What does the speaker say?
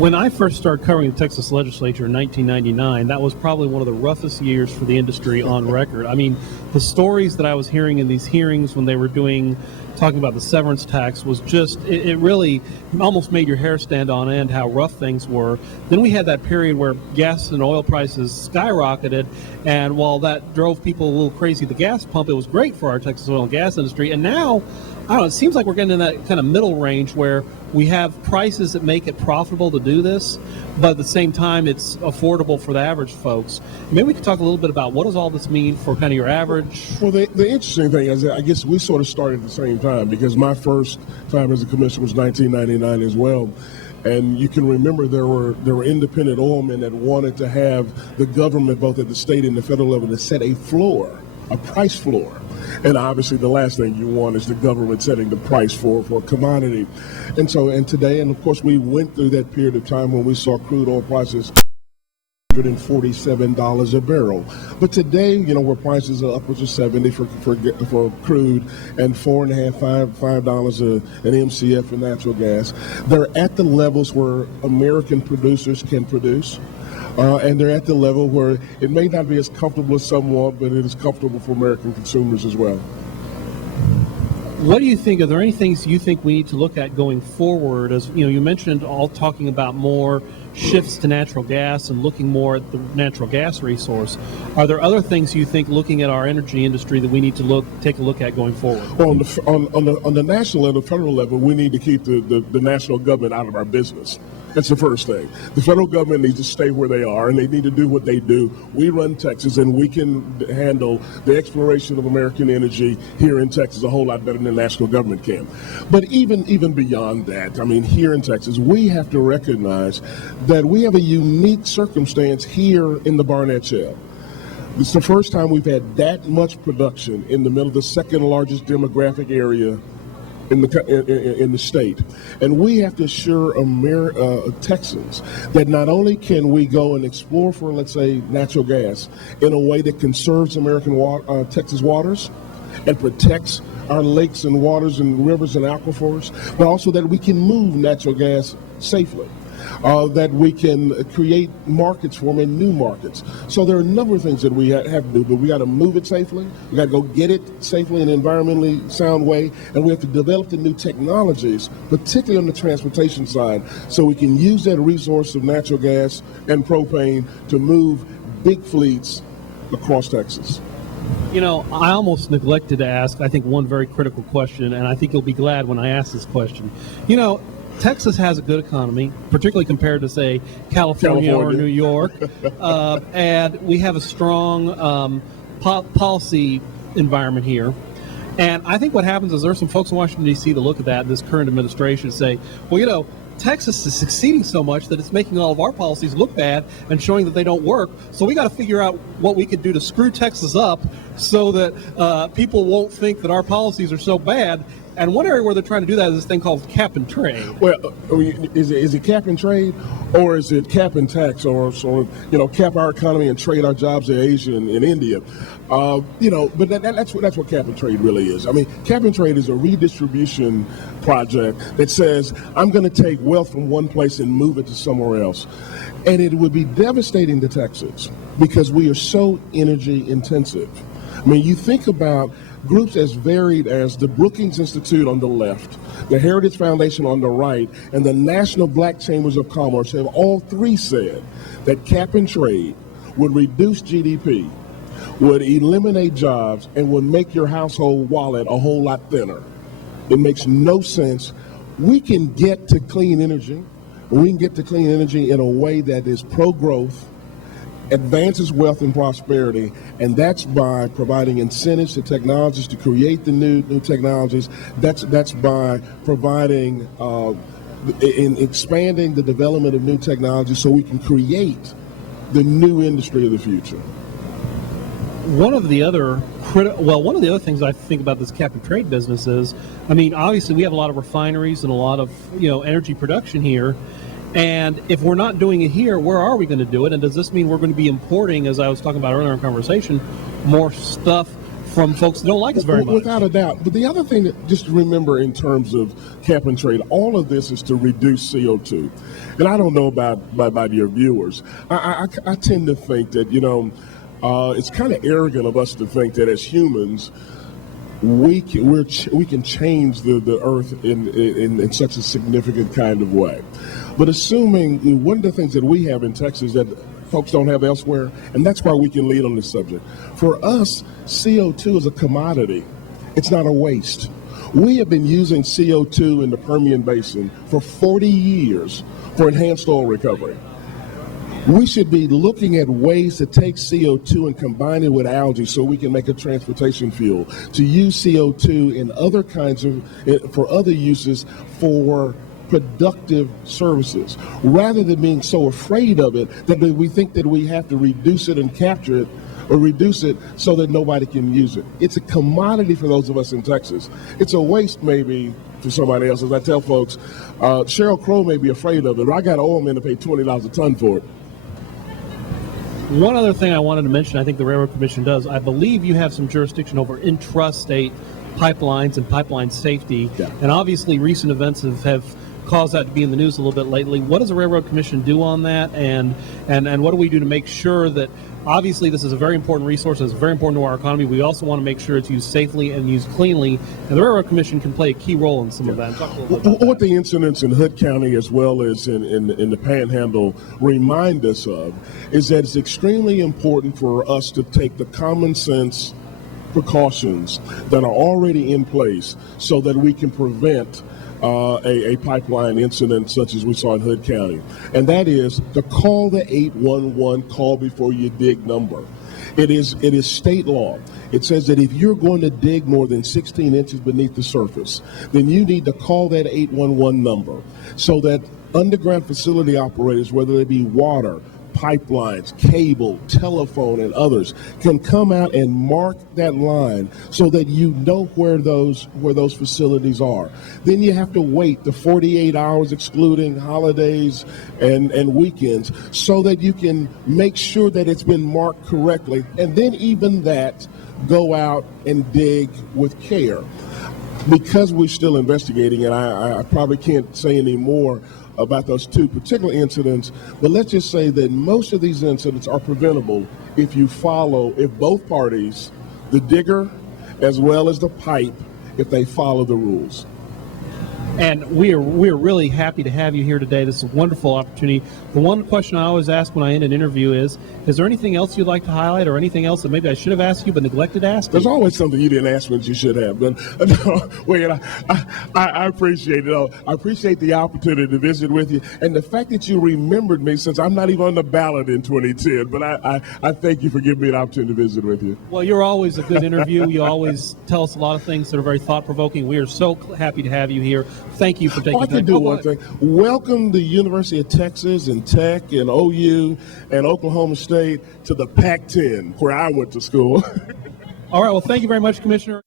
When I first started covering the Texas legislature in 1999, that was probably one of the roughest years for the industry on record. I mean, the stories that I was hearing in these hearings when they were talking about the severance tax was just, it really almost made your hair stand on end how rough things were. Then we had that period where gas and oil prices skyrocketed, and while that drove people a little crazy at the gas pump, it was great for our Texas oil and gas industry. And now, I don't know, it seems like we're getting in that kind of middle range where we have prices that make it profitable to do this, but at the same time, it's affordable for the average folks. Maybe we could talk a little bit about what does all this mean for kind of your average? Well, the interesting thing is that I guess we sort of started at the same time, because my first time as a commissioner was 1999 as well. And you can remember there were independent oilmen that wanted to have the government, both at the state and the federal level, to set a floor, a price floor. And obviously the last thing you want is the government setting the price for a commodity. And today, and of course we went through that period of time when we saw crude oil prices $147 a barrel. But today, where prices are upwards of $70 for crude and $4.5 an MCF in natural gas, they're at the levels where American producers can produce. And they're at the level where it may not be as comfortable as some want, but it is comfortable for American consumers as well. What do you think? Are there any things you think we need to look at going forward? As you mentioned, all talking about more shifts to natural gas and looking more at the natural gas resource. Are there other things you think, looking at our energy industry, that we need to take a look at going forward? Well, on the national and the federal level, we need to keep the national government out of our business. That's the first thing. The federal government needs to stay where they are, and they need to do what they do. We run Texas, and we can handle the exploration of American energy here in Texas a whole lot better than the national government can. But even beyond that, I mean, here in Texas, we have to recognize that we have a unique circumstance here in the Barnett Shale. It's the first time we've had that much production in the middle of the second largest demographic area in the state. And we have to assure Texans that not only can we go and explore for, let's say, natural gas in a way that conserves American Texas waters and protects our lakes and waters and rivers and aquifers, but also that we can move natural gas safely. That we can create markets for them and new markets. So there are a number of things that we have to do, but we got to move it safely. We got to go get it safely in an environmentally sound way, and we have to develop the new technologies, particularly on the transportation side, so we can use that resource of natural gas and propane to move big fleets across Texas. I almost neglected to ask, I think, one very critical question, and I think you'll be glad when I ask this question. Texas has a good economy, particularly compared to, say, California. Or New York, and we have a strong policy environment here. And I think what happens is there's some folks in Washington, D.C. that look at that, this current administration, and say, well, Texas is succeeding so much that it's making all of our policies look bad and showing that they don't work. So we got to figure out what we could do to screw Texas up so that people won't think that our policies are so bad. And one area where they're trying to do that is this thing called cap and trade. Well, is it cap and trade, or is it cap and tax, or cap our economy and trade our jobs to Asia and India? But that's what cap and trade really is. I mean, cap and trade is a redistribution project that says, I'm going to take wealth from one place and move it to somewhere else. And it would be devastating to Texas because we are so energy intensive. I mean, you think about groups as varied as the Brookings Institute on the left, the Heritage Foundation on the right, and the National Black Chambers of Commerce have all three said that cap and trade would reduce GDP, would eliminate jobs, and would make your household wallet a whole lot thinner. It makes no sense. We can get to clean energy. We can get to clean energy in a way that is pro-growth, advances wealth and prosperity, and that's by providing incentives to technologies to create the new technologies. That's by providing in expanding the development of new technologies so we can create the new industry of the future. One of the other things I think about this cap and trade business is, I mean, obviously we have a lot of refineries and a lot of energy production here. And if we're not doing it here, where are we going to do it? And does this mean we're going to be importing, as I was talking about earlier in the conversation, more stuff from folks that don't like us very much. Without a doubt. But the other thing that just remember in terms of cap and trade, all of this is to reduce CO2. And I don't know about your viewers. I tend to think that, it's kind of arrogant of us to think that as humans, we can change the earth in such a significant kind of way. But assuming one of the things that we have in Texas that folks don't have elsewhere, and that's why we can lead on this subject. For us, CO2 is a commodity. It's not a waste. We have been using CO2 in the Permian Basin for 40 years for enhanced oil recovery. We should be looking at ways to take CO2 and combine it with algae so we can make a transportation fuel, to use CO2 in other kinds of, for other uses for productive services, rather than being so afraid of it that we think that we have to reduce it and capture it or reduce it so that nobody can use it. It's a commodity for those of us in Texas. It's a waste maybe for somebody else. As I tell folks, Sheryl Crow may be afraid of it, but I got an oil man to pay $20 a ton for it. One other thing I wanted to mention, I think the Railroad Commission does, I believe you have some jurisdiction over intrastate pipelines and pipeline safety, Yeah. and obviously recent events have caused that to be in the news a little bit lately. What does the Railroad Commission do on that, and what do we do to make sure that, obviously this is a very important resource, it's very important to our economy, we also want to make sure it's used safely and used cleanly, and the Railroad Commission can play a key role in some of that. Talk a little bit about What that. the incidents in Hood County as well as in the Panhandle remind us of is that it's extremely important for us to take the common sense precautions that are already in place so that we can prevent a pipeline incident such as we saw in Hood County. And that is to call the 811 call before you dig number. It is state law. It says that if you're going to dig more than 16 inches beneath the surface, then you need to call that 811 number so that underground facility operators, whether they be water, pipelines, cable, telephone, and others, can come out and mark that line so that you know where those facilities are. Then you have to wait the 48 hours, excluding holidays and weekends, so that you can make sure that it's been marked correctly. And then even that, go out and dig with care. Because we're still investigating, and I probably can't say any more about those two particular incidents, but let's just say that most of these incidents are preventable if both parties, the digger as well as the pipe, if they follow the rules. And we are really happy to have you here today. This is a wonderful opportunity. The one question I always ask when I end an interview is there anything else you'd like to highlight or anything else that maybe I should have asked you but neglected to ask you? There's always something you didn't ask me that you should have. But no, wait, I appreciate it. I appreciate the opportunity to visit with you and the fact that you remembered me since I'm not even on the ballot in 2010. But I thank you for giving me an opportunity to visit with you. Well, you're always a good interview. You always tell us a lot of things that are very thought-provoking. We are so happy to have you here. Thank you for taking I time. can do one thing. Welcome the University of Texas and Tech and OU and Oklahoma State to the Pac-10, where I went to school. All right. Well, thank you very much, Commissioner.